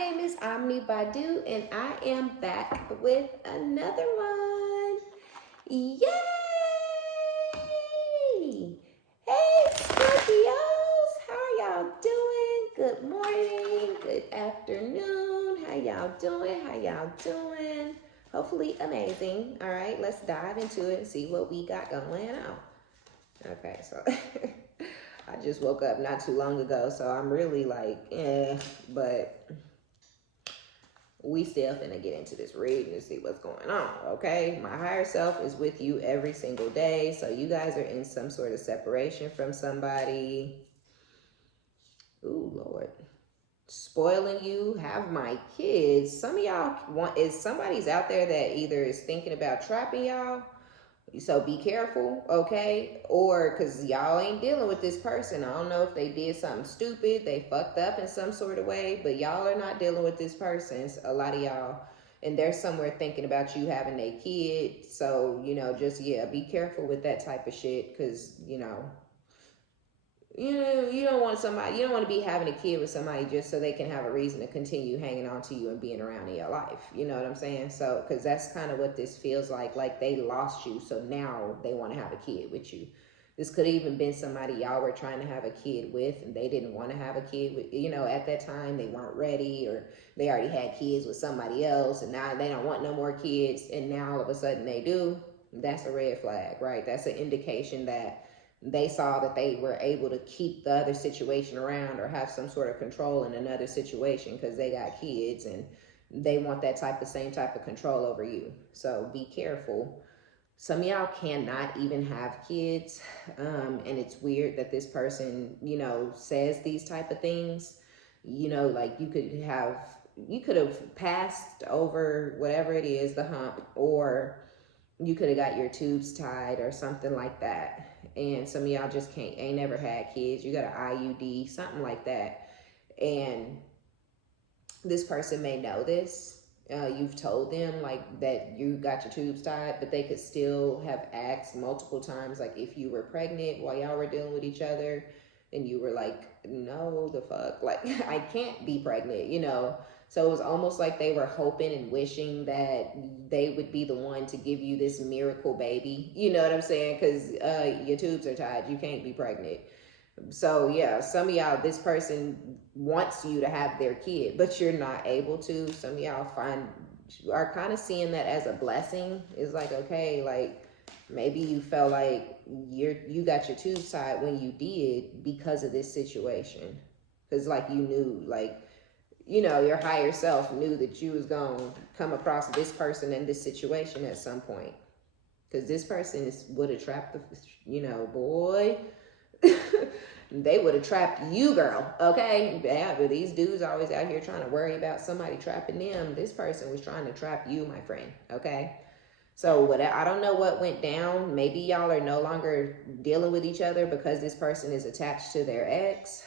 name is OmniBadu, and I am back with another one. Yay! Hey, Scorpios! How are y'all doing? Good morning, good afternoon. How y'all doing? Hopefully amazing. All right, let's dive into it and see what we got going on. Okay, so I just woke up not too long ago, so I'm really like, but we still finna get into this reading to see what's going on, okay? My higher self is with you every single day, so you guys are in some sort of separation from somebody. Ooh, Lord. Spoiling you, have my kids. Some of y'all somebody's out there that either is thinking about trapping y'all, so be careful, okay? Or because y'all ain't dealing with this person. I don't know if they did something stupid, they fucked up in some sort of way, but y'all are not dealing with this person, a lot of y'all. And they're somewhere thinking about you having a kid. So, just, be careful with that type of shit because, you don't want to be having a kid with somebody just so they can have a reason to continue hanging on to you and being around in your life. You know what I'm saying? So, because that's kind of what this feels like they lost you, so now they want to have a kid with you. This could have even been somebody y'all were trying to have a kid with and they didn't want to have a kid with, at that time they weren't ready, or they already had kids with somebody else and now they don't want no more kids, and now all of a sudden they do. That's a red flag, right? That's an indication that they saw that they were able to keep the other situation around or have some sort of control in another situation because they got kids and they want that same type of control over you. So be careful. Some of y'all cannot even have kids. And it's weird that this person, says these type of things. Like you could have passed over whatever it is, the hump, or you could have got your tubes tied or something like that. And some of y'all just ain't never had kids. You got an IUD, something like that. And this person may know this. You've told them like that you got your tubes tied, but they could still have asked multiple times, like if you were pregnant while y'all were dealing with each other, and you were like, no, the fuck, like I can't be pregnant, So it was almost like they were hoping and wishing that they would be the one to give you this miracle baby. You know what I'm saying? Because your tubes are tied. You can't be pregnant. So yeah, some of y'all, this person wants you to have their kid, but you're not able to. Some of y'all are kind of seeing that as a blessing. It's like, okay, like maybe you felt like you got your tubes tied when you did because of this situation. Because like you knew, like, your higher self knew that you was going to come across this person in this situation at some point. Because this person would have trapped boy. They would have trapped you, girl. Okay? Yeah, but these dudes are always out here trying to worry about somebody trapping them. This person was trying to trap you, my friend. Okay? So I don't know what went down. Maybe y'all are no longer dealing with each other because this person is attached to their ex.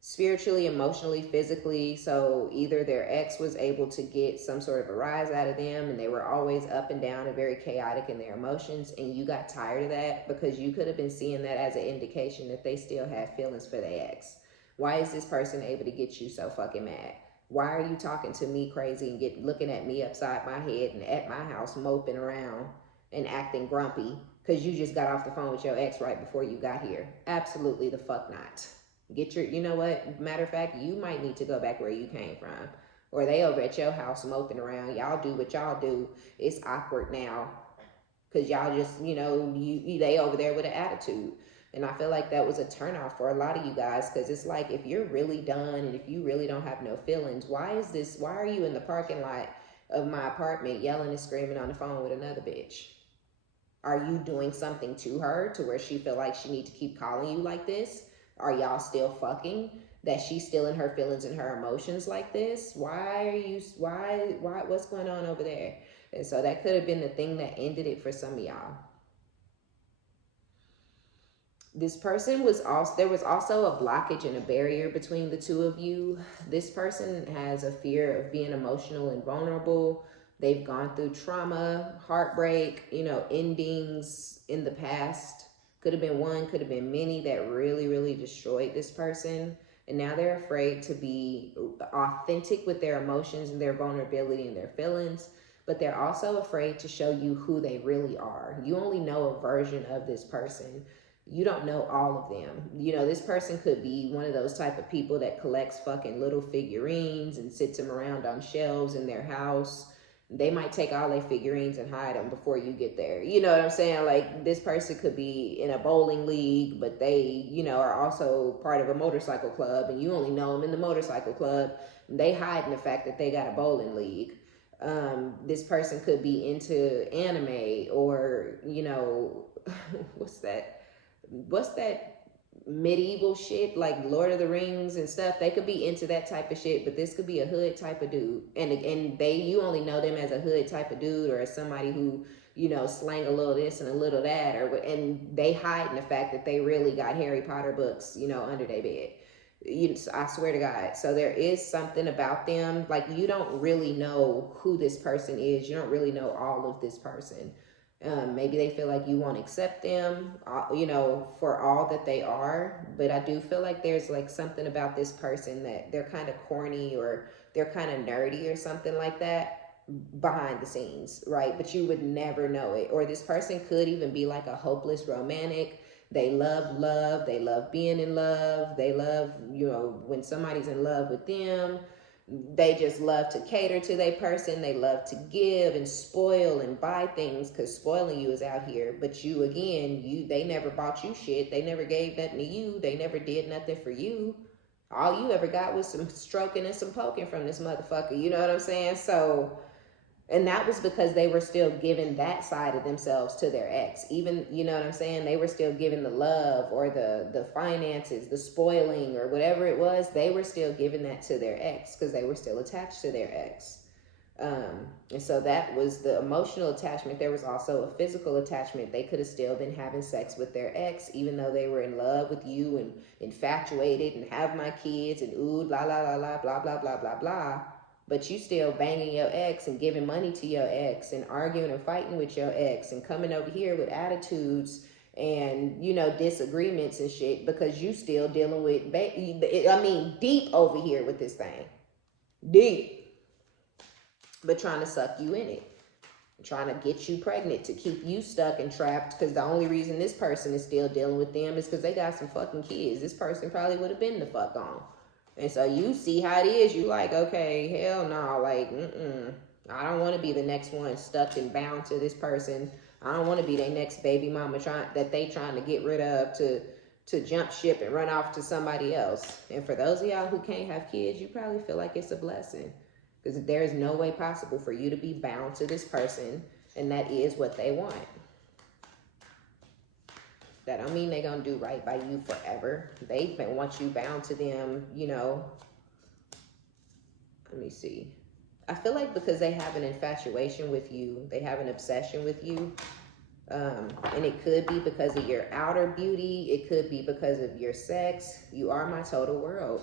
Spiritually, emotionally, physically. So either their ex was able to get some sort of a rise out of them and they were always up and down and very chaotic in their emotions, and you got tired of that because you could have been seeing that as an indication that they still had feelings for their ex. Why is this person able to get you so fucking mad? Why are you talking to me crazy and looking at me upside my head and at my house moping around and acting grumpy because you just got off the phone with your ex right before you got here? Absolutely the fuck not. Get you know what? Matter of fact, you might need to go back where you came from. Or they over at your house moping around. Y'all do what y'all do. It's awkward now. Because y'all just, they over there with an attitude. And I feel like that was a turnoff for a lot of you guys. Because it's like, if you're really done and if you really don't have no feelings, why are you in the parking lot of my apartment yelling and screaming on the phone with another bitch? Are you doing something to her to where she feel like she need to keep calling you like this? Are y'all still fucking? That she's still in her feelings and her emotions like this? Why, what's going on over there? And so that could have been the thing that ended it for some of y'all. This person there was also a blockage and a barrier between the two of you. This person has a fear of being emotional and vulnerable. They've gone through trauma, heartbreak, endings in the past. Could have been one, could have been many that really, really destroyed this person. And now they're afraid to be authentic with their emotions and their vulnerability and their feelings. But they're also afraid to show you who they really are. You only know a version of this person. You don't know all of them. You know, this person could be one of those type of people that collects fucking little figurines and sits them around on shelves in their house. They might take all their figurines and hide them before you get there. You know what I'm saying? Like, this person could be in a bowling league, but they, you know, are also part of a motorcycle club, and you only know them in the motorcycle club. They hide in the fact that they got a bowling league. This person could be into anime, or, you know, what's that medieval shit, like Lord of the Rings and stuff. They could be into that type of shit, but this could be a hood type of dude, and you only know them as a hood type of dude, or as somebody who, you know, slang a little this and a little that, and they hide in the fact that they really got Harry Potter books, you know, under their bed. I swear to God. So there is something about them, like, you don't really know who this person is. You don't really know all of this person. Maybe they feel like you won't accept them, you know, for all that they are. But I do feel like there's like something about this person that they're kind of corny, or they're kind of nerdy or something like that behind the scenes, right? But you would never know it. Or this person could even be like a hopeless romantic. They love love. They love being in love. They love, you know, when somebody's in love with them. They just love to cater to their person. They love to give and spoil and buy things, because spoiling you is out here. But you, again, they never bought you shit. They never gave nothing to you. They never did nothing for you. All you ever got was some stroking and some poking from this motherfucker. You know what I'm saying? So, and that was because they were still giving that side of themselves to their ex. Even, you know what I'm saying? They were still giving the love, or the finances, the spoiling, or whatever it was. They were still giving that to their ex, because they were still attached to their ex. And so that was the emotional attachment. There was also a physical attachment. They could have still been having sex with their ex, even though they were in love with you and infatuated and have my kids and ooh, la, la, la, la, blah, blah, blah, blah, blah. But you still banging your ex and giving money to your ex and arguing and fighting with your ex and coming over here with attitudes and, you know, disagreements and shit, because you still dealing with, deep over here with this thing. Deep. But trying to suck you in it. Trying to get you pregnant to keep you stuck and trapped, because the only reason this person is still dealing with them is because they got some fucking kids. This person probably would have been the fuck on. And so you see how it is. You like, okay, hell no, like, I don't want to be the next one stuck and bound to this person. I don't want to be their next baby mama trying to get rid of to jump ship and run off to somebody else. And for those of y'all who can't have kids, you probably feel like it's a blessing, because there is no way possible for you to be bound to this person, and that is what they want. That don't mean they're going to do right by you forever. They want you bound to them, you know. Let me see. I feel like because they have an infatuation with you, they have an obsession with you. And it could be because of your outer beauty. It could be because of your sex. You are my total world.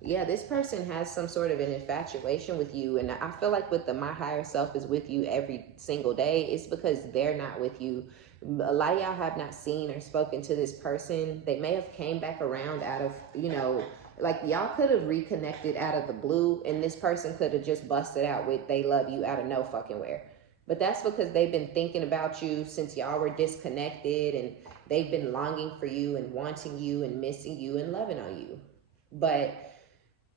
Yeah, this person has some sort of an infatuation with you. And I feel like with the my higher self is with you every single day, it's because they're not with you. A lot of y'all have not seen or spoken to this person. They may have came back around out of, you know, like y'all could have reconnected out of the blue, and this person could have just busted out with they love you out of no fucking where. But that's because they've been thinking about you since y'all were disconnected, and they've been longing for you and wanting you and missing you and loving on you. But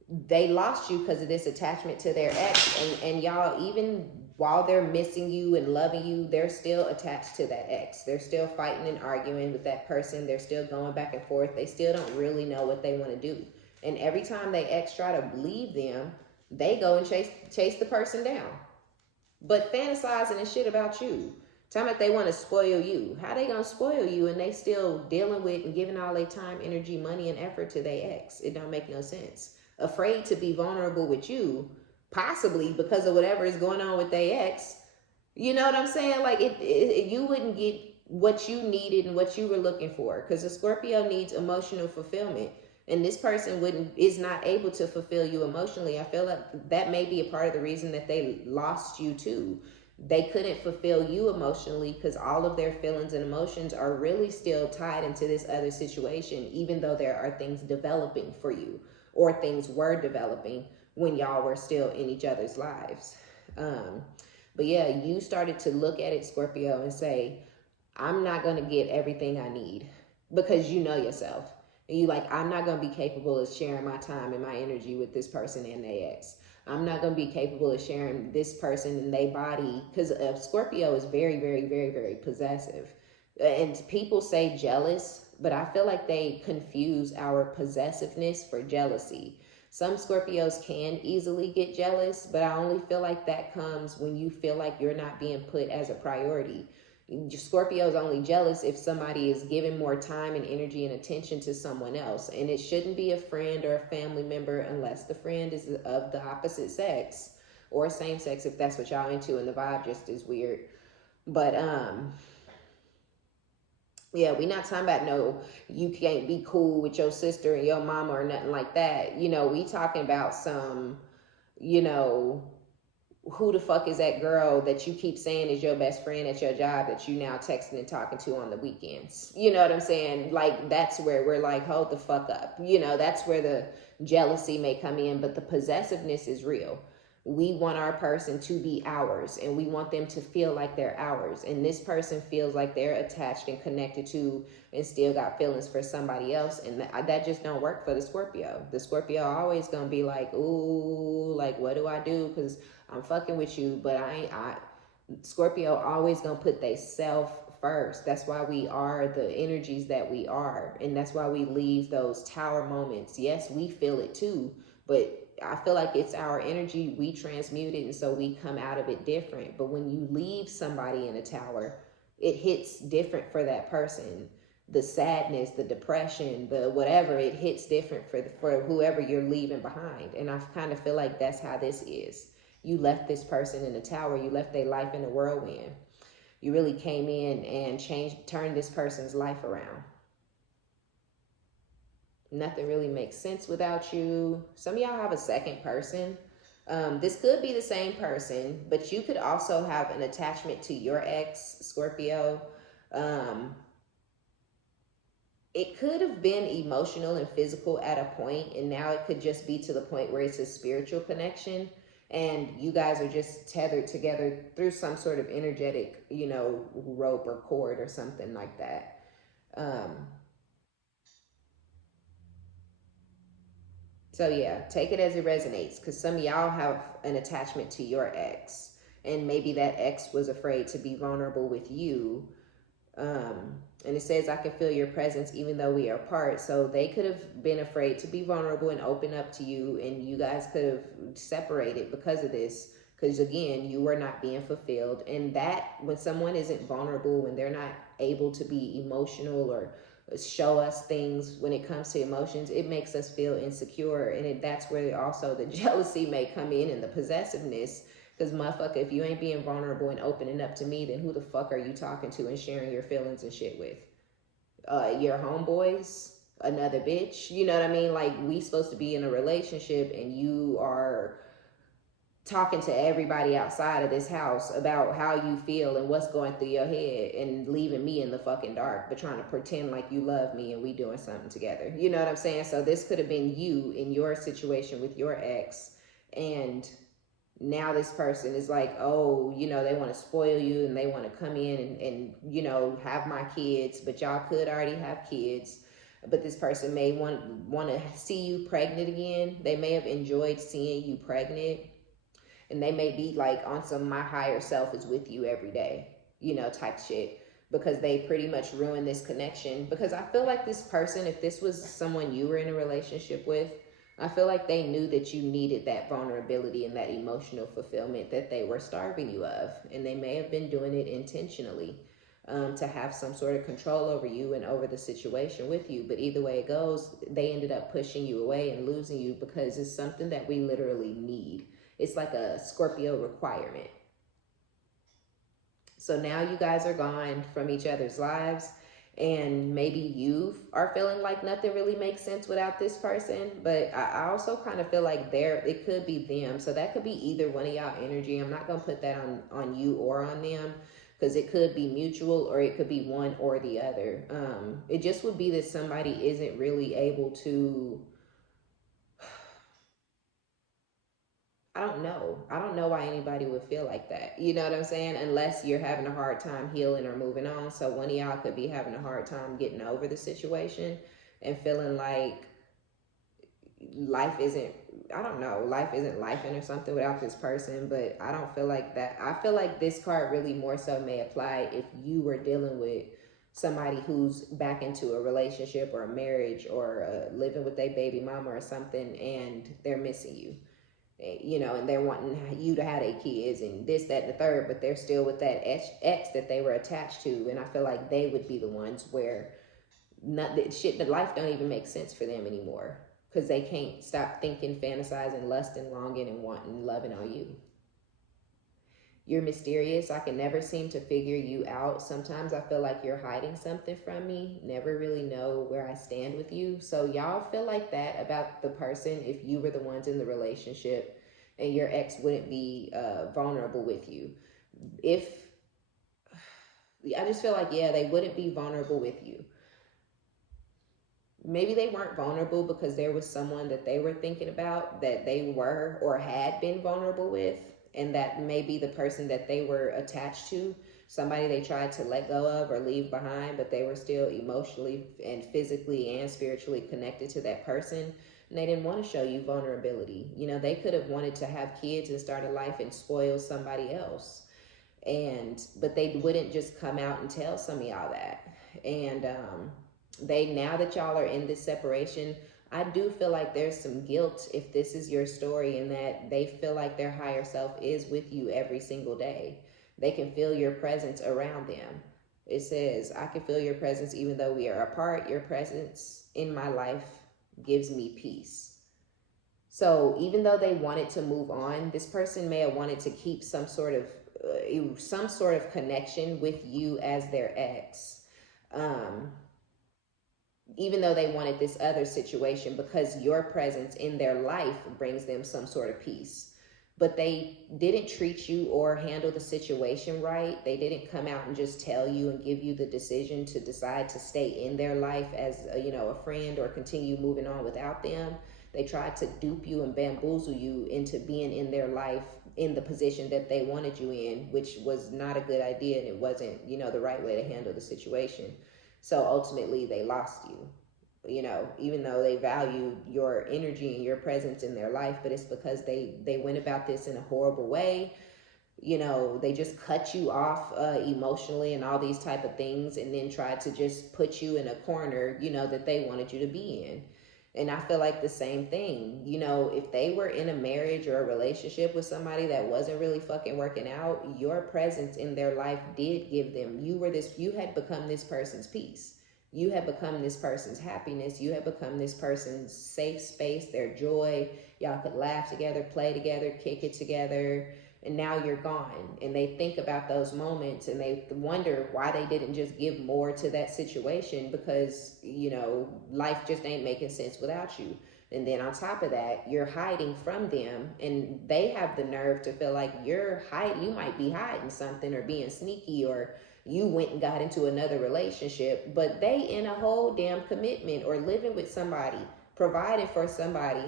they lost you because of this attachment to their ex, and y'all, even while they're missing you and loving you, they're still attached to that ex. They're still fighting and arguing with that person. They're still going back and forth. They still don't really know what they want to do. And every time they ex try to leave them, they go and chase the person down. But fantasizing and shit about you. Talking about they want to spoil you. How they gonna spoil you and they still dealing with and giving all their time, energy, money, and effort to their ex? It don't make no sense. Afraid to be vulnerable with you, possibly because of whatever is going on with their ex. You know what I'm saying? Like, you wouldn't get what you needed and what you were looking for, because a Scorpio needs emotional fulfillment, and this person is not able to fulfill you emotionally. I feel like that may be a part of the reason that they lost you too. They couldn't fulfill you emotionally because all of their feelings and emotions are really still tied into this other situation, even though there are things developing for you, or things were developing when y'all were still in each other's lives. But yeah, you started to look at it, Scorpio, and say, I'm not going to get everything I need, because you know yourself. And you like, I'm not going to be capable of sharing my time and my energy with this person and their ex. I'm not going to be capable of sharing this person and their body, because Scorpio is very, very, very, very possessive. And people say jealous, but I feel like they confuse our possessiveness for jealousy. Some Scorpios can easily get jealous, but I only feel like that comes when you feel like you're not being put as a priority. Scorpio is only jealous if somebody is giving more time and energy and attention to someone else. And it shouldn't be a friend or a family member unless the friend is of the opposite sex or same sex, if that's what y'all into, and the vibe just is weird. But yeah, we not talking about no, you can't be cool with your sister and your mama or nothing like that. You know, we talking about some, you know, who the fuck is that girl that you keep saying is your best friend at your job that you now texting and talking to on the weekends? You know what I'm saying? Like, that's where we're like, hold the fuck up. You know, that's where the jealousy may come in, but the possessiveness is real. We want our person to be ours, and we want them to feel like they're ours. And this person feels like they're attached and connected to and still got feelings for somebody else. And that just don't work for the Scorpio. The Scorpio always gonna be like, ooh, like, what do I do? Because I'm fucking with you, but Scorpio always gonna put they self first. That's why we are the energies that we are. And that's why we leave those tower moments. Yes, we feel it too, but I feel like it's our energy. We transmute it, and so we come out of it different. But when you leave somebody in a tower, it hits different for that person. The sadness, the depression, the whatever, it hits different for whoever you're leaving behind. And I kind of feel like that's how this is. You left this person in a tower. You left their life in a whirlwind. You really came in and turned this person's life around. Nothing really makes sense without you. Some of y'all have a second person. This could be the same person, but you could also have an attachment to your ex, Scorpio. It could have been emotional and physical at a point, and now it could just be to the point where it's a spiritual connection, and you guys are just tethered together through some sort of energetic, you know, rope or cord or something like that. So yeah, take it as it resonates, because some of y'all have an attachment to your ex, and maybe that ex was afraid to be vulnerable with you. And it says, I can feel your presence even though we are apart. So they could have been afraid to be vulnerable and open up to you, and you guys could have separated because of this. Because again, you were not being fulfilled. And that, when someone isn't vulnerable, when they're not able to be emotional or show us things when it comes to emotions, it makes us feel insecure. And that's where also the jealousy may come in, and the possessiveness. Because motherfucker, if you ain't being vulnerable and opening up to me, then who the fuck are you talking to and sharing your feelings and shit with? Your homeboys? Another bitch? You know what I mean? Like, we supposed to be in a relationship, and you are talking to everybody outside of this house about how you feel and what's going through your head, and leaving me in the fucking dark, but trying to pretend like you love me and we doing something together. You know what I'm saying? So this could have been you in your situation with your ex, and now this person is like, oh, you know, they want to spoil you, and they want to come in and you know, have my kids, but y'all could already have kids. But this person may want to see you pregnant again. They may have enjoyed seeing you pregnant, and they may be like on some my higher self is with you every day, you know, type shit, because they pretty much ruined this connection. Because I feel like this person, if this was someone you were in a relationship with, I feel like they knew that you needed that vulnerability and that emotional fulfillment that they were starving you of. And they may have been doing it intentionally, to have some sort of control over you and over the situation with you. But either way it goes, they ended up pushing you away and losing you, because it's something that we literally need. It's like a Scorpio requirement. So now you guys are gone from each other's lives, And maybe you are feeling like nothing really makes sense without this person, but I also kind of feel like it could be them. So that could be either one of y'all energy. I'm not gonna put that on you or on them, because it could be mutual or it could be one or the other. It just would be that somebody isn't really able to, I don't know. I don't know why anybody would feel like that. You know what I'm saying? Unless you're having a hard time healing or moving on. So one of y'all could be having a hard time getting over the situation and feeling like life isn't, I don't know, life isn't lifing or something without this person. But I don't feel like that. I feel like this card really more so may apply if you were dealing with somebody who's back into a relationship or a marriage or living with their baby mama or something, and they're missing you, you know, and they're wanting you to have their kids and this, that, and the third, but they're still with that ex that they were attached to. And I feel like they would be the ones where the life don't even make sense for them anymore, because they can't stop thinking, fantasizing, lusting, longing, and wanting, loving on you. You're mysterious. I can never seem to figure you out. Sometimes I feel like you're hiding something from me. Never really know where I stand with you. So y'all feel like that about the person if you were the ones in the relationship and your ex wouldn't be vulnerable with you. If I just feel like, yeah, they wouldn't be vulnerable with you. Maybe they weren't vulnerable because there was someone that they were thinking about that they were or had been vulnerable with, and that may be the person that they were attached to, somebody they tried to let go of or leave behind, but they were still emotionally and physically and spiritually connected to that person, and they didn't want to show you vulnerability. You know, they could have wanted to have kids and start a life and spoil somebody else, but they wouldn't just come out and tell some of y'all that. And now that y'all are in this separation, I do feel like there's some guilt if this is your story, and that they feel like their higher self is with you every single day. They can feel your presence around them. It says, I can feel your presence even though we are apart. Your presence in my life gives me peace. So even though they wanted to move on, this person may have wanted to keep some sort of connection with you as their ex. Even though they wanted this other situation, because your presence in their life brings them some sort of peace. But they didn't treat you or handle the situation right. They didn't come out and just tell you and give you the decision to decide to stay in their life as a friend, or continue moving on without them. They tried to dupe you and bamboozle you into being in their life in the position that they wanted you in, which was not a good idea, and it wasn't the right way to handle the situation. So ultimately they lost you, even though they valued your energy and your presence in their life. But it's because they went about this in a horrible way. They just cut you off emotionally and all these type of things, and then tried to just put you in a corner, that they wanted you to be in. And I feel like the same thing, if they were in a marriage or a relationship with somebody that wasn't really fucking working out, your presence in their life did give them, you had become this person's peace. You had become this person's happiness. You had become this person's safe space, their joy. Y'all could laugh together, play together, kick it together. And now you're gone. And they think about those moments and they wonder why they didn't just give more to that situation, because, life just ain't making sense without you. And then on top of that, you're hiding from them, and they have the nerve to feel like you might be hiding something or being sneaky, or you went and got into another relationship, but they in a whole damn commitment or living with somebody, providing for somebody,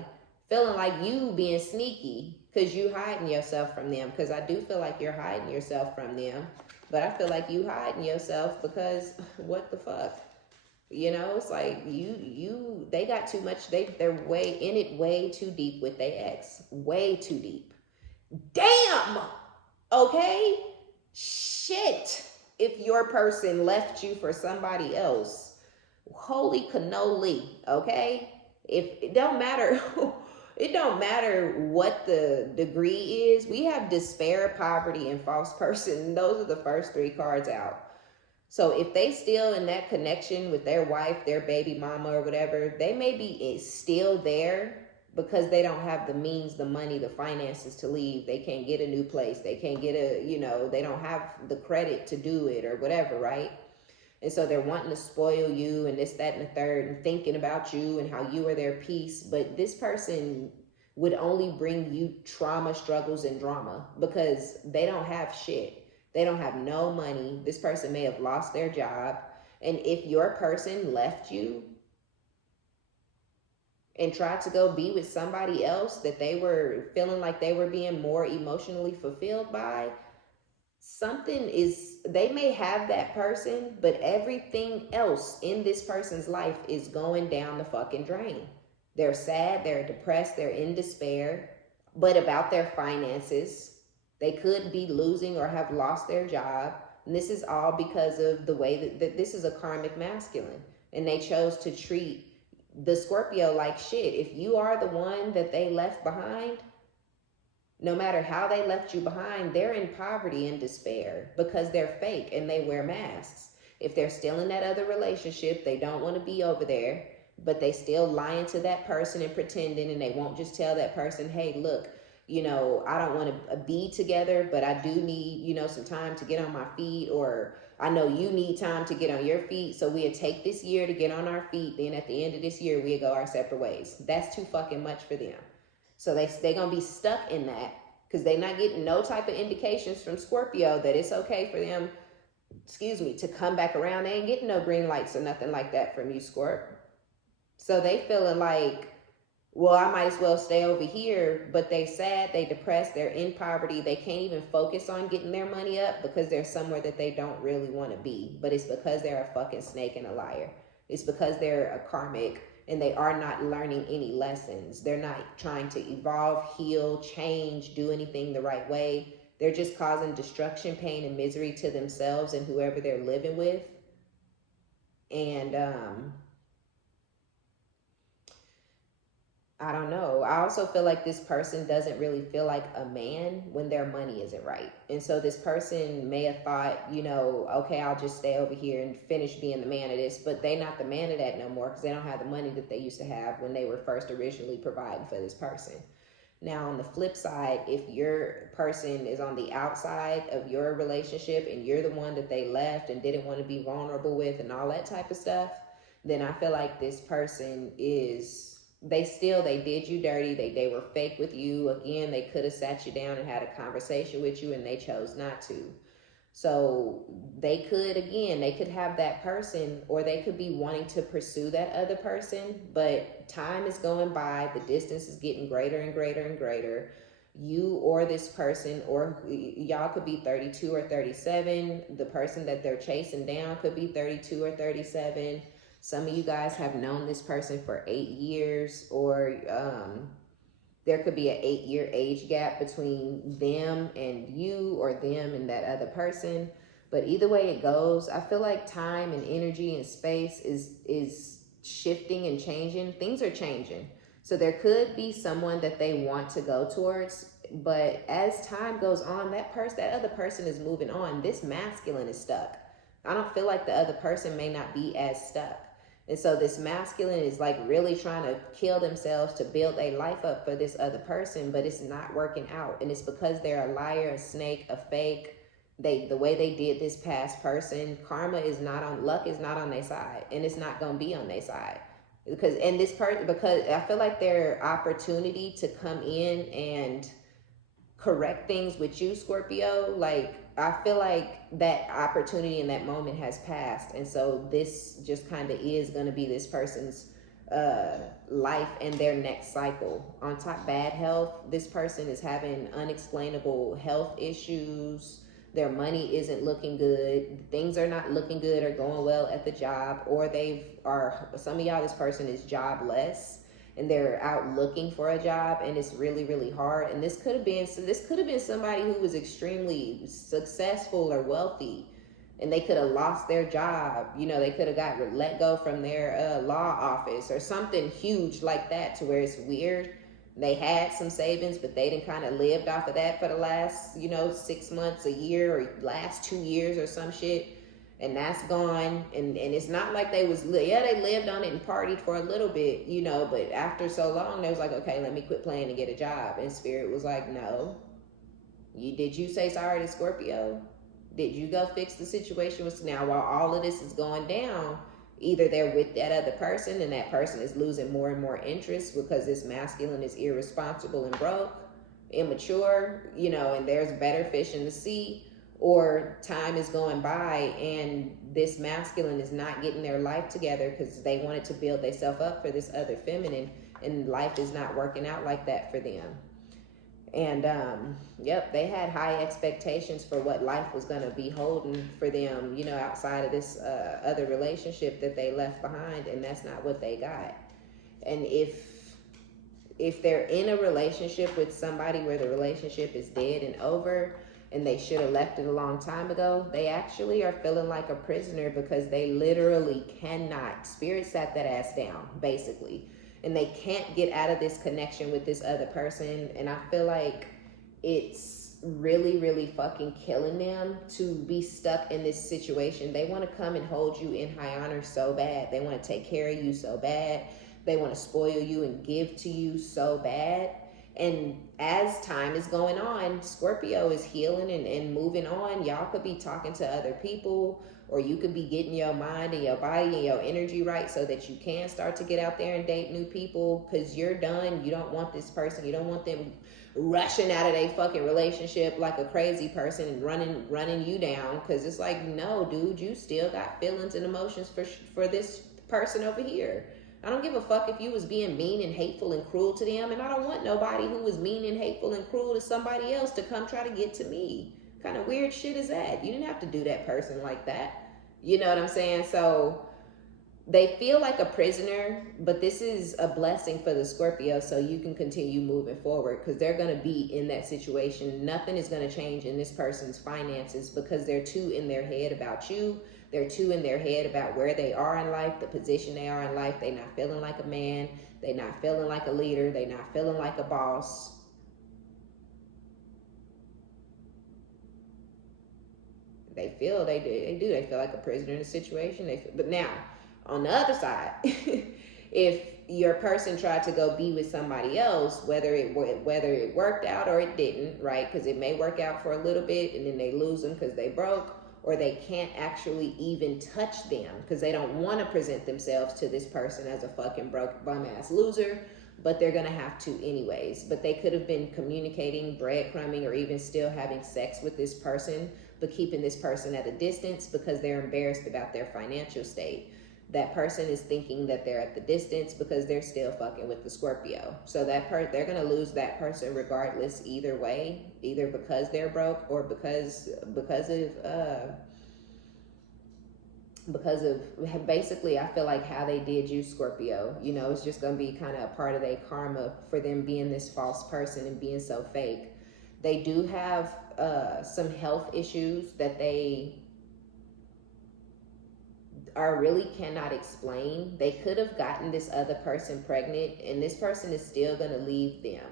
feeling like you being sneaky because you hiding yourself from them. Because I do feel like you're hiding yourself from them, but I feel like you hiding yourself because what the fuck? It's like they got too much, they're way in it, way too deep with their ex, way too deep. Damn! Okay? Shit! If your person left you for somebody else, holy cannoli, okay? If it don't matter, it don't matter what the degree is. We have despair, poverty, and false person. Those are the first three cards out. So if they still in that connection with their wife, their baby mama, or whatever, they may be still there because they don't have the means, the money, the finances to leave. They can't get a new place. They can't get they don't have the credit to do it or whatever, right? And so they're wanting to spoil you and this, that, and the third, and thinking about you and how you are their peace. But this person would only bring you trauma, struggles, and drama, because they don't have shit. They don't have no money. This person may have lost their job. And if your person left you and tried to go be with somebody else that they were feeling like they were being more emotionally fulfilled by, something is, they may have that person, but everything else in this person's life is going down the fucking drain. They're sad, they're depressed, they're in despair, but about their finances, they could be losing or have lost their job. And this is all because of the way that this is a karmic masculine, and they chose to treat the Scorpio like shit. If you are the one that they left behind, no matter how they left you behind, they're in poverty and despair because they're fake and they wear masks. If they're still in that other relationship, they don't want to be over there, but they still lying to that person and pretending, and they won't just tell that person, hey, look, you know, I don't want to be together, but I do need, you know, some time to get on my feet, or I know you need time to get on your feet, so we'll take this year to get on our feet, then at the end of this year, we'll go our separate ways. That's too fucking much for them. So they're going to be stuck in that because they're not getting no type of indications from Scorpio that it's okay for them, to come back around. They ain't getting no green lights or nothing like that from you, Scorp. So they feeling like, well, I might as well stay over here, but they sad, they depressed, they're in poverty. They can't even focus on getting their money up because they're somewhere that they don't really want to be. But it's because they're a fucking snake and a liar. It's because they're a karmic and they are not learning any lessons. They're not trying to evolve, heal, change, do anything the right way. They're just causing destruction, pain, and misery to themselves and whoever they're living with. And I don't know. I also feel like this person doesn't really feel like a man when their money isn't right. And so this person may have thought, you know, okay, I'll just stay over here and finish being the man of this, but they're not the man of that no more because they don't have the money that they used to have when they were first originally providing for this person. Now, on the flip side, if your person is on the outside of your relationship and you're the one that they left and didn't want to be vulnerable with and all that type of stuff, then I feel like this person is... They did you dirty. They were fake with you. Again, they could have sat you down and had a conversation with you and they chose not to. So they could have that person, or they could be wanting to pursue that other person, but time is going by. The distance is getting greater and greater and greater. You or this person, or y'all could be 32 or 37. The person that they're chasing down could be 32 or 37. Some of you guys have known this person for 8 years, or there could be an 8-year age gap between them and you, or them and that other person. But either way it goes, I feel like time and energy and space is shifting and changing. Things are changing. So there could be someone that they want to go towards, but as time goes on, that other person is moving on. This masculine is stuck. I don't feel like the other person may not be as stuck. And so this masculine is like really trying to kill themselves to build a life up for this other person, but it's not working out. And it's because they're a liar, a snake, a fake. The way they did this past person, luck is not on their side, and it's not going to be on their side. Because I feel like their opportunity to come in and correct things with you, Scorpio, like, I feel like that opportunity in that moment has passed. And so this just kind of is going to be this person's life and their next cycle. On top, bad health. This person is having unexplainable health issues. Their money isn't looking good. Things are not looking good or going well at the job, or some of y'all, this person is jobless and they're out looking for a job, and it's really, really hard. And this could have been somebody who was extremely successful or wealthy, and they could have lost their job. You know, they could have got let go from their law office or something huge like that, to where it's weird. They had some savings, but they didn't kind of lived off of that for the last, 6 months, a year, or last 2 years or some shit. And that's gone. And it's not like they lived on it and partied for a little bit, but after so long, they was like, okay, let me quit playing and get a job. And Spirit was like, no. Did you say sorry to Scorpio? Did you go fix the situation? With now, while all of this is going down, either they're with that other person and that person is losing more and more interest because this masculine is irresponsible and broke, immature, you know, and there's better fish in the sea, or time is going by and this masculine is not getting their life together because they wanted to build themselves up for this other feminine, and life is not working out like that for them. And yep, they had high expectations for what life was going to be holding for them, you know, outside of this other relationship that they left behind, and that's not what they got. And if they're in a relationship with somebody where the relationship is dead and over and they should have left it a long time ago, they actually are feeling like a prisoner because they literally cannot. Spirit sat that ass down, basically. And they can't get out of this connection with this other person. And I feel like it's really, really fucking killing them to be stuck in this situation. They want to come and hold you in high honor so bad. They want to take care of you so bad. They want to spoil you and give to you so bad. And as time is going on, Scorpio is healing and moving on. Y'all could be talking to other people, or you could be getting your mind and your body and your energy right so that you can start to get out there and date new people, because you're done. You don't want this person. You don't want them rushing out of their fucking relationship like a crazy person and running you down, because it's like, no, dude, you still got feelings and emotions for this person over here. I don't give a fuck if you was being mean and hateful and cruel to them, and I don't want nobody who was mean and hateful and cruel to somebody else to come try to get to me. What kind of weird shit is that? You didn't have to do that person like that. You know what I'm saying? So they feel like a prisoner, but this is a blessing for the Scorpio, so you can continue moving forward, because they're going to be in that situation. Nothing is going to change in this person's finances because they're too in their head about you. They're too in their head about where they are in life, the position they are in life. They're not feeling like a man. They're not feeling like a leader. They're not feeling like a boss. They feel, they do. They feel like a prisoner in a situation. But now, on the other side, if your person tried to go be with somebody else, whether it worked out or it didn't, right? Because it may work out for a little bit and then they lose them because they broke, or they can't actually even touch them because they don't want to present themselves to this person as a fucking broke bum-ass loser, but they're going to have to anyways. But they could have been communicating, breadcrumbing, or even still having sex with this person, but keeping this person at a distance because they're embarrassed about their financial state. That person is thinking that they're at the distance because they're still fucking with the Scorpio. So that they're going to lose that person regardless either way, either because they're broke or because of basically, I feel like how they did you, Scorpio. You know, it's just going to be kind of a part of their karma for them being this false person and being so fake. They do have some health issues that they really cannot explain. They could have gotten this other person pregnant, and this person is still going to leave them.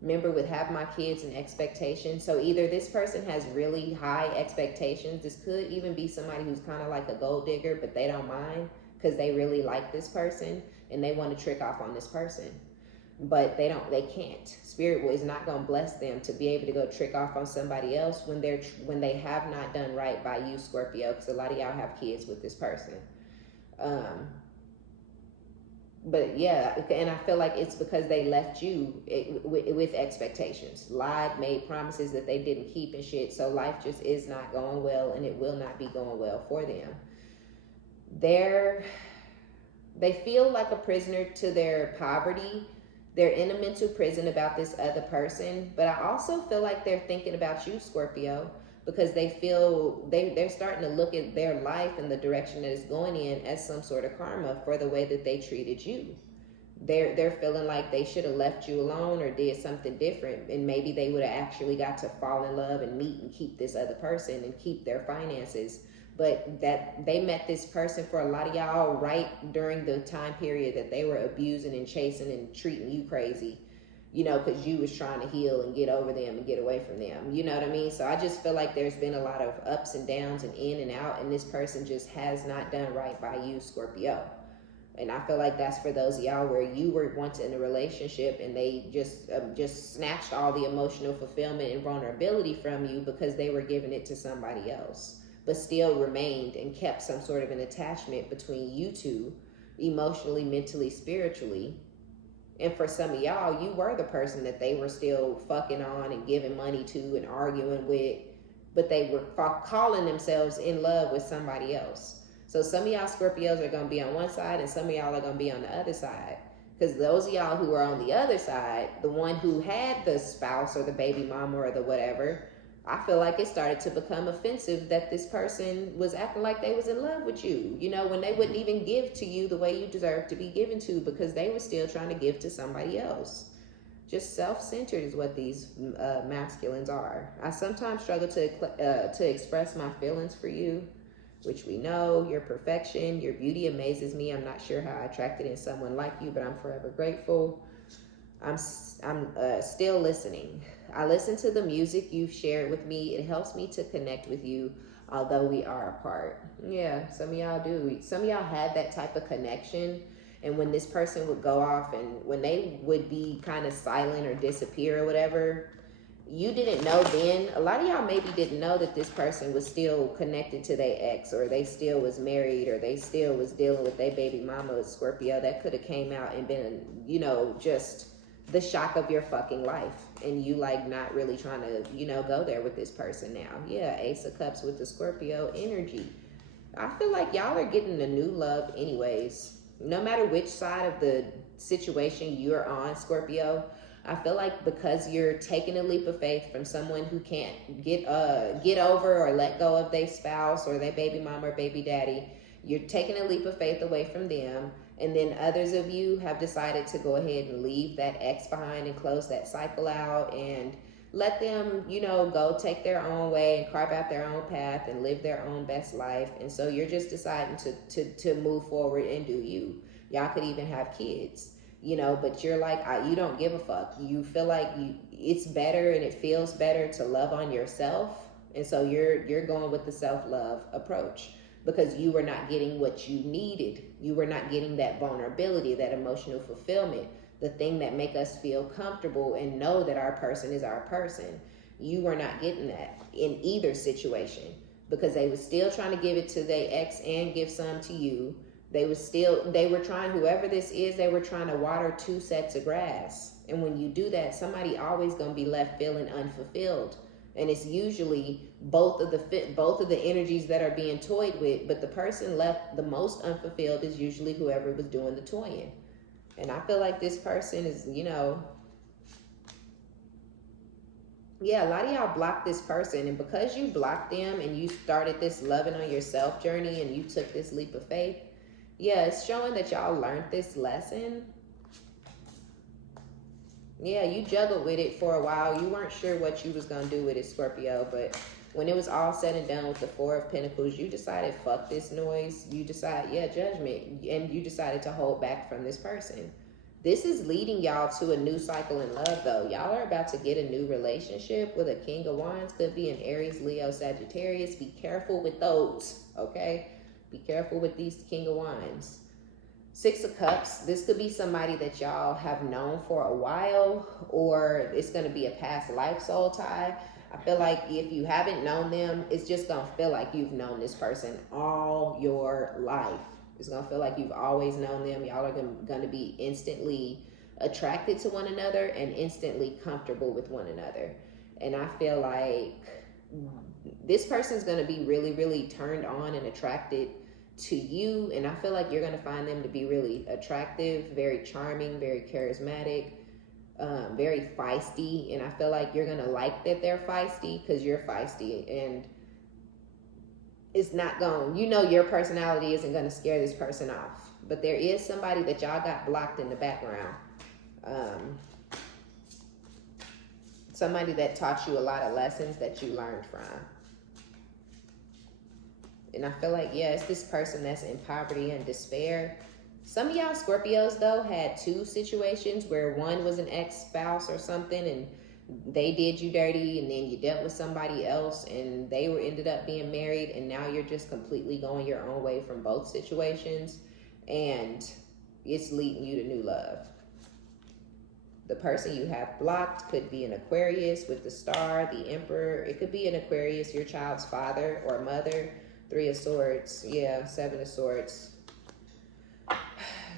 Remember, with have my kids and expectations. So either this person has really high expectations. This could even be somebody who's kind of like a gold digger, but they don't mind because they really like this person and they want to trick off on this person. But they can't. Spirit is not going to bless them to be able to go trick off on somebody else when they have not done right by you, Scorpio, because a lot of y'all have kids with this person. But yeah, and I feel like it's because they left you with expectations, lied, made promises that they didn't keep and shit. So life just is not going well, and it will not be going well for them. They feel like a prisoner to their poverty. They're in a mental prison about this other person, but I also feel like they're thinking about you, Scorpio, because they feel they're starting to look at their life and the direction that it's going in as some sort of karma for the way that they treated you. They're feeling like they should have left you alone or did something different, and maybe they would have actually got to fall in love and meet and keep this other person and keep their finances. But that they met this person, for a lot of y'all, right during the time period that they were abusing and chasing and treating you crazy, you know, because you was trying to heal and get over them and get away from them. You know what I mean? So I just feel like there's been a lot of ups and downs and in and out, and this person just has not done right by you, Scorpio. And I feel like that's for those of y'all where you were once in a relationship and they just snatched all the emotional fulfillment and vulnerability from you because they were giving it to somebody else, but still remained and kept some sort of an attachment between you two, emotionally, mentally, spiritually. And for some of y'all, you were the person that they were still fucking on and giving money to and arguing with, but they were calling themselves in love with somebody else. So some of y'all Scorpios are going to be on one side and some of y'all are going to be on the other side. Because those of y'all who are on the other side, the one who had the spouse or the baby mama or the whatever, I feel like it started to become offensive that this person was acting like they was in love with you, you know, when they wouldn't even give to you the way you deserve to be given to because they were still trying to give to somebody else. Just self-centered is what these masculines are. I sometimes struggle to express my feelings for you, which we know, your perfection, your beauty amazes me. I'm not sure how I attracted in someone like you, but I'm forever grateful. I'm still listening. I listen to the music you've shared with me. It helps me to connect with you, although we are apart. Yeah, some of y'all do. Some of y'all had that type of connection. And when this person would go off and when they would be kind of silent or disappear or whatever, you didn't know then. A lot of y'all maybe didn't know that this person was still connected to their ex, or they still was married, or they still was dealing with their baby mama, a Scorpio. That could have came out and been, you know, just the shock of your fucking life. And you like not really trying to, you know, go there with this person now. Yeah, Ace of Cups with the Scorpio energy. I feel like y'all are getting a new love anyways. No matter which side of the situation you're on, Scorpio, I feel like because you're taking a leap of faith from someone who can't get over or let go of their spouse or their baby mama or baby daddy, you're taking a leap of faith away from them. And then others of you have decided to go ahead and leave that ex behind and close that cycle out and let them, you know, go take their own way and carve out their own path and live their own best life. And so you're just deciding to move forward and do you. Y'all could even have kids. You know, but you're like, you don't give a fuck. You feel like it's better and it feels better to love on yourself. And so you're going with the self-love approach because you were not getting what you needed. You were not getting that vulnerability, that emotional fulfillment, the thing that make us feel comfortable and know that our person is our person. You were not getting that in either situation because they were still trying to give it to their ex and give some to you. They were trying, whoever this is, they were trying to water two sets of grass. And when you do that, somebody always going to be left feeling unfulfilled. And it's usually both of the energies that are being toyed with, but the person left the most unfulfilled is usually whoever was doing the toying. And I feel like this person is, you know, yeah, a lot of y'all blocked this person. And because you blocked them and you started this loving on yourself journey and you took this leap of faith, yeah, it's showing that y'all learned this lesson. Yeah, you juggled with it for a while. You weren't sure what you was going to do with it, Scorpio. But when it was all said and done with the Four of Pentacles, you decided, fuck this noise. You decide, yeah, judgment. And you decided to hold back from this person. This is leading y'all to a new cycle in love, though. Y'all are about to get a new relationship with a King of Wands. Could be an Aries, Leo, Sagittarius. Be careful with those, okay? Be careful with these King of Wands. Six of Cups. This could be somebody that y'all have known for a while, or it's going to be a past life soul tie. I feel like if you haven't known them, it's just going to feel like you've known this person all your life. It's going to feel like you've always known them. Y'all are going to be instantly attracted to one another and instantly comfortable with one another. And I feel like this person's going to be really, really turned on and attracted to you. And I feel like you're going to find them to be really attractive, very charming, very charismatic, very feisty. And I feel like you're going to like that they're feisty because you're feisty. And it's not going, you know, your personality isn't going to scare this person off. But there is somebody that y'all got blocked in the background. Somebody that taught you a lot of lessons that you learned from. And I feel like, yeah, it's this person that's in poverty and despair. Some of y'all Scorpios, though, had two situations where one was an ex-spouse or something and they did you dirty, and then you dealt with somebody else and they ended up being married, and now you're just completely going your own way from both situations. And It's leading you to new love. The person you have blocked could be an Aquarius with the star, the Emperor. It could be an Aquarius, your child's father or mother. 3 of Swords. Yeah, 7 of Swords.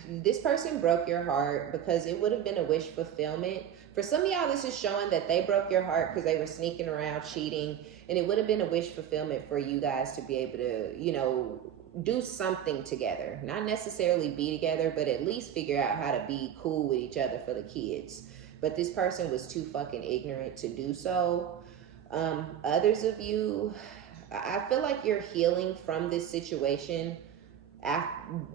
This person broke your heart because it would have been a wish fulfillment. For some of y'all, this is showing that they broke your heart because they were sneaking around, cheating. And it would have been a wish fulfillment for you guys to be able to, you know, do something together. Not necessarily be together, but at least figure out how to be cool with each other for the kids. But this person was too fucking ignorant to do so. Others of you, I feel like you're healing from this situation.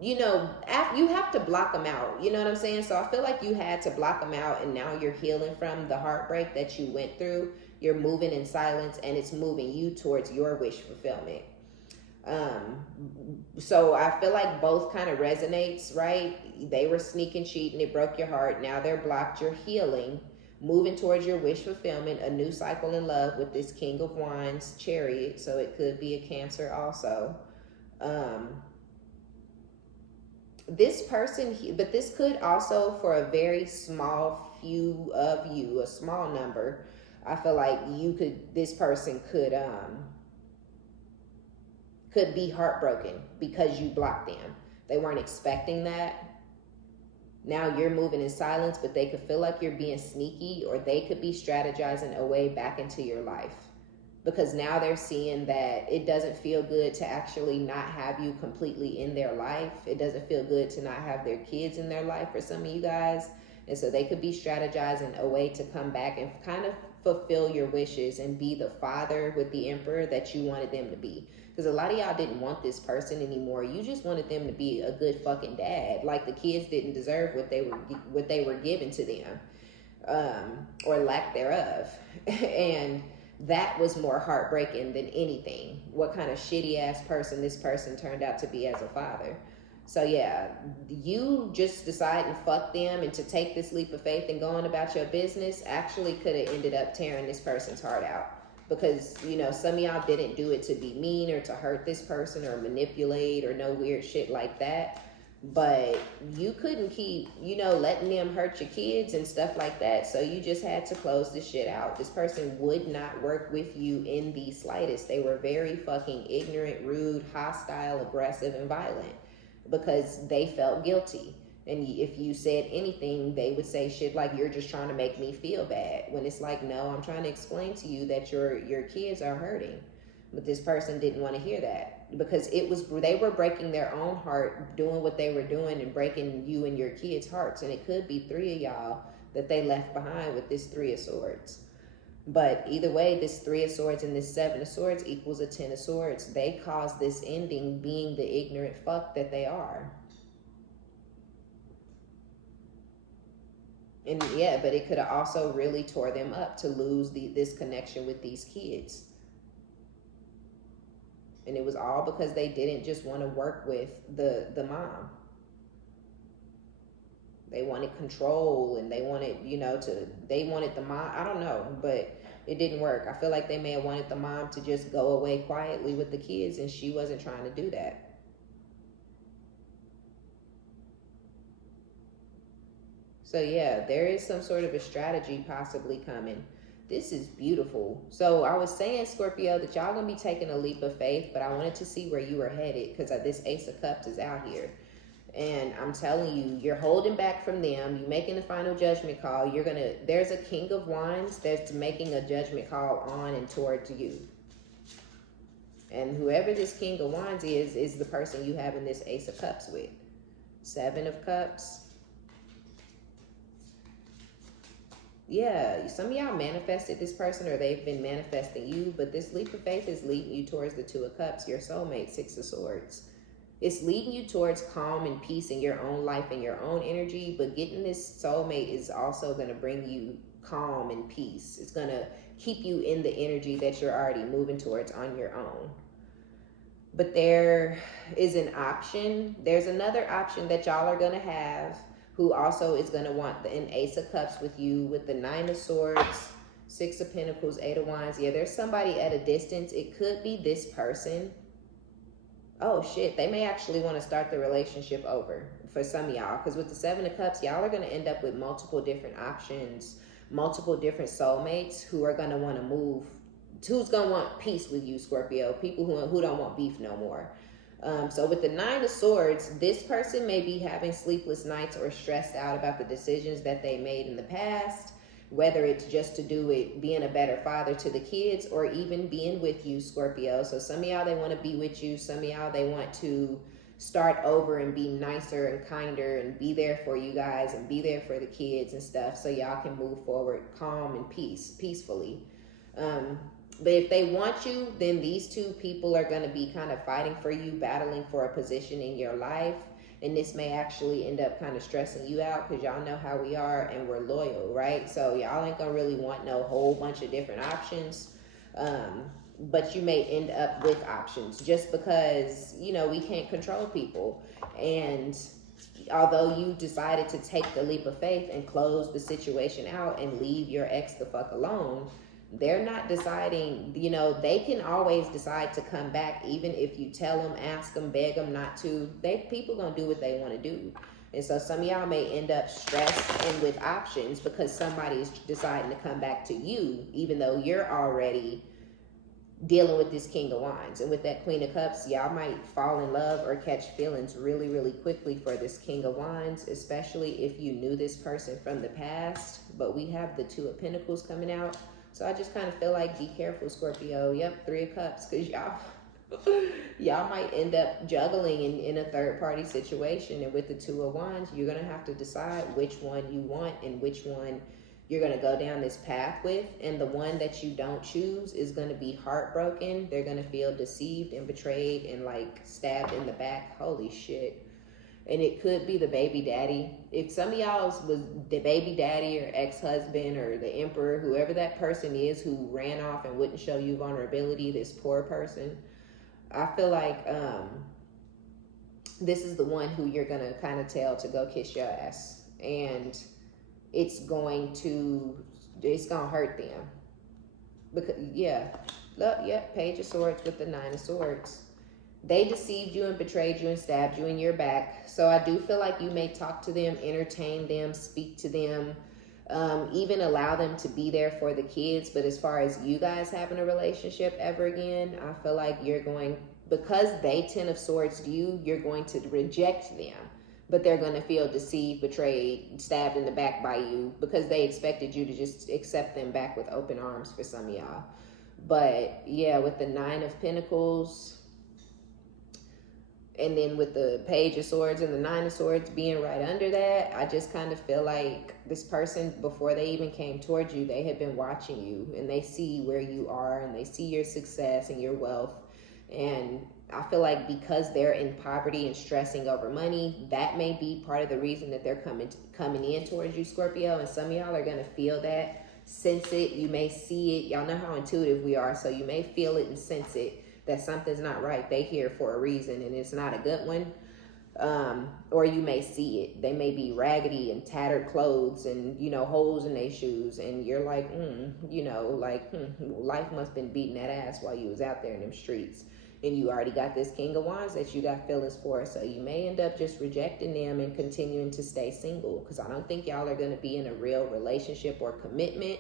You have to block them out. You know what I'm saying? So I feel like you had to block them out, and now you're healing from the heartbreak that you went through. You're moving in silence, and it's moving you towards your wish fulfillment. So I feel like both kind of resonates, right? They were sneaking, cheating, it broke your heart. Now they're blocked, you're healing, moving towards your wish fulfillment, a new cycle in love with this King of Wands, Chariot. So it could be a Cancer also. This person, but this could also, for a very small few of you, a small number, I feel like this person could be heartbroken because you blocked them. They weren't expecting that. Now you're moving in silence, but they could feel like you're being sneaky, or they could be strategizing a way back into your life. Because now they're seeing that it doesn't feel good to actually not have you completely in their life. It doesn't feel good to not have their kids in their life for some of you guys. And so they could be strategizing a way to come back and kind of fulfill your wishes and be the father with the Emperor that you wanted them to be. Because a lot of y'all didn't want this person anymore. You just wanted them to be a good fucking dad. Like the kids didn't deserve what they were given to them, or lack thereof. And that was more heartbreaking than anything. What kind of shitty ass person this person turned out to be as a father. So yeah, you just deciding fuck them and to take this leap of faith and going about your business actually could have ended up tearing this person's heart out. Because, you know, some of y'all didn't do it to be mean or to hurt this person or manipulate or no weird shit like that. But you couldn't keep, you know, letting them hurt your kids and stuff like that. So you just had to close this shit out. This person would not work with you in the slightest. They were very fucking ignorant, rude, hostile, aggressive, and violent because they felt guilty. And if you said anything, they would say shit like, you're just trying to make me feel bad. When it's like, no, I'm trying to explain to you that your kids are hurting. But this person didn't want to hear that because they were breaking their own heart doing what they were doing and breaking you and your kids' hearts. And it could be 3 of y'all that they left behind with this 3 of Swords. But either way, this 3 of Swords and this 7 of Swords equals a 10 of Swords. They caused this ending being the ignorant fuck that they are. And yeah, but it could have also really tore them up to lose this connection with these kids. And it was all because they didn't just want to work with the mom. They wanted control and they wanted, they wanted the mom. I don't know, but it didn't work. I feel like they may have wanted the mom to just go away quietly with the kids, and she wasn't trying to do that. So yeah, there is some sort of a strategy possibly coming. This is beautiful. So I was saying, Scorpio, that y'all gonna be taking a leap of faith, but I wanted to see where you were headed because this Ace of Cups is out here. And I'm telling you, you're holding back from them. You're making the final judgment call. There's a King of Wands that's making a judgment call on and towards you. And whoever this King of Wands is the person you have in this Ace of Cups with. 7 of Cups. Yeah, some of y'all manifested this person or they've been manifesting you, but this leap of faith is leading you towards the 2 of Cups, your soulmate, 6 of Swords. It's leading you towards calm and peace in your own life and your own energy, but getting this soulmate is also going to bring you calm and peace. It's going to keep you in the energy that you're already moving towards on your own. But there is an option. There's another option that y'all are going to have, who also is going to want an Ace of Cups with you, with the 9 of Swords, 6 of Pentacles, 8 of Wands. Yeah, there's somebody at a distance. It could be this person. oh shit, they may actually want to start the relationship over for some of y'all. Because with the Seven of Cups, y'all are going to end up with multiple different options, multiple different soulmates who are going to want to move, who's going to want peace with you, Scorpio. People who don't want beef no more. So with the Nine of Swords, this person may be having sleepless nights or stressed out about the decisions that they made in the past, whether it's just to do with being a better father to the kids or even being with you, Scorpio. So some of y'all, they want to be with you. Some of y'all, they want to start over and be nicer and kinder and be there for you guys and be there for the kids and stuff, so y'all can move forward calm and peacefully. But if they want you, then these two people are going to be kind of fighting for you, battling for a position in your life. And this may actually end up kind of stressing you out, because y'all know how we are and we're loyal, right? So y'all ain't going to really want no whole bunch of different options. But you may end up with options just because, you know, we can't control people. And although you decided to take the leap of faith and close the situation out and leave your ex the fuck alone, they're not deciding, you know, they can always decide to come back, even if you tell them, ask them, beg them not to. People gonna do what they want to do. And so some of y'all may end up stressed and with options because somebody is deciding to come back to you, even though you're already dealing with this King of Wands. And with that Queen of Cups, y'all might fall in love or catch feelings really, really quickly for this King of Wands, especially if you knew this person from the past. But we have the Two of Pentacles coming out. So I just kind of feel like, be careful, Scorpio. Yep, Three of Cups, because y'all might end up juggling in a third-party situation. And with the Two of Wands, you're going to have to decide which one you want and which one you're going to go down this path with. And the one that you don't choose is going to be heartbroken. They're going to feel deceived and betrayed and like stabbed in the back. Holy shit. And it could be the baby daddy. If some of y'all was the baby daddy or ex-husband or the emperor, whoever that person is who ran off and wouldn't show you vulnerability, this poor person, I feel like this is the one who you're going to kind of tell to go kiss your ass. And it's going to hurt them. Because, yeah, look, yep, Page of Swords with the Nine of Swords. They deceived you and betrayed you and stabbed you in your back. So I do feel like you may talk to them, entertain them, speak to them, even allow them to be there for the kids. But as far as you guys having a relationship ever again, I feel like you're going, because they Ten of Swords you, you're going to reject them. But they're going to feel deceived, betrayed, stabbed in the back by you because they expected you to just accept them back with open arms for some of y'all. But yeah, with the Nine of Pentacles, and then with the Page of Swords and the Nine of Swords being right under that, I just kind of feel like this person, before they even came towards you, they had been watching you and they see where you are and they see your success and your wealth. And I feel like because they're in poverty and stressing over money, that may be part of the reason that they're coming in towards you, Scorpio. And some of y'all are going to feel that, sense it. You may see it. Y'all know how intuitive we are. So you may feel it and sense it, that something's not right. They here for a reason and it's not a good one. Or you may see it. They may be raggedy and tattered clothes and, you know, holes in their shoes. And you're like, you know, like, life must have been beating that ass while you was out there in them streets. And you already got this King of Wands that you got feelings for. So you may end up just rejecting them and continuing to stay single. Because I don't think y'all are going to be in a real relationship or commitment.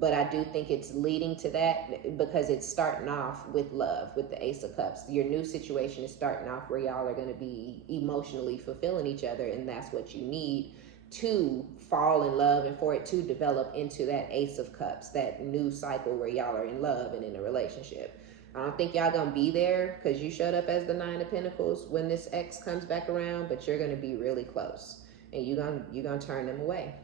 But I do think it's leading to that because it's starting off with love, with the Ace of Cups. Your new situation is starting off where y'all are going to be emotionally fulfilling each other. And that's what you need to fall in love and for it to develop into that Ace of Cups, that new cycle where y'all are in love and in a relationship. I don't think y'all gonna be there because you showed up as the Nine of Pentacles when this ex comes back around, but you're gonna be really close and you're gonna turn them away.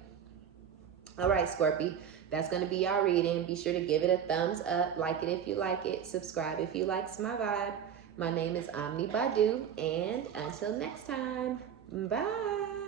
All right, Scorpio, that's gonna be y'all reading. Be sure to give it a thumbs up, like it if you like it, subscribe if you likes my vibe. My name is OmniBadu, and until next time, bye.